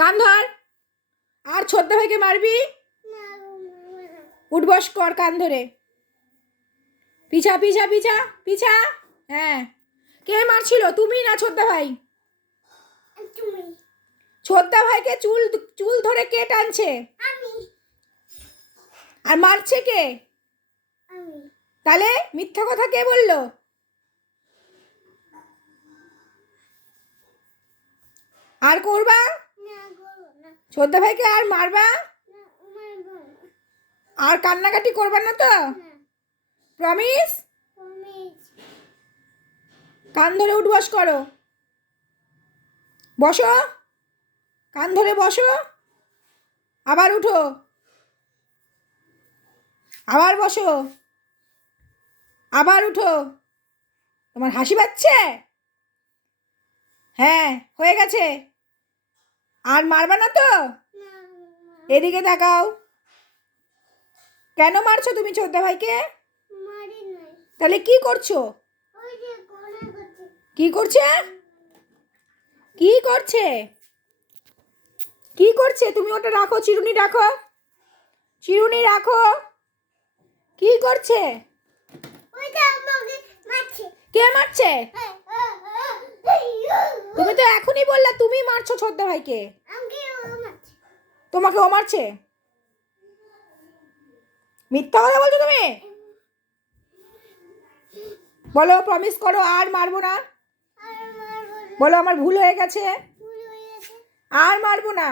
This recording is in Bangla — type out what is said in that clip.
কান ধর। আর ছোট্ট ভাইকে মারবি? উঠবস কর কান ধরে। পিছা পিছা পিছা পিছা। হ্যাঁ, কে মারছিল, তুমি না ছোট্ট ভাই? ছোট্ট ভাইকে চুল চুল ধরে কে টানছে? আর মারছে কে? তাহলে মিথ্যা কথা কে বললো? আর করবা? ছোট্ট ভাইকে আর মারবা? আর কান্নাকাটি করবা না তো? প্রমিস? কান ধরে উঠবস করো। বসো, কান ধরে বসো। আবার উঠো, আবার বসো, আবার উঠো। তোমার হাসি পাচ্ছে? হ্যাঁ, হয়ে গেছে। আর মারবা না তো? এদিকে তাকাও। কেন মারছো তুমি ছোট্ট ভাইকে? তাহলে কি করছো? কি করছে? কি করছে? কি করছে? তুমি ওটা রাখো, চিরুনি রাখো, চিরুনি রাখো। কি করছে? কে মারছে? তুমি তো এখনই বললা তুমি মারছো ছোট্ট ভাইকে। তোমাকে ও মারছে? মিথ্যা কথা বলছো তুমি। বলো, প্রমিস করো আর মারবো না। বলো আমার ভুল হয়ে গেছে, আর মারবো না।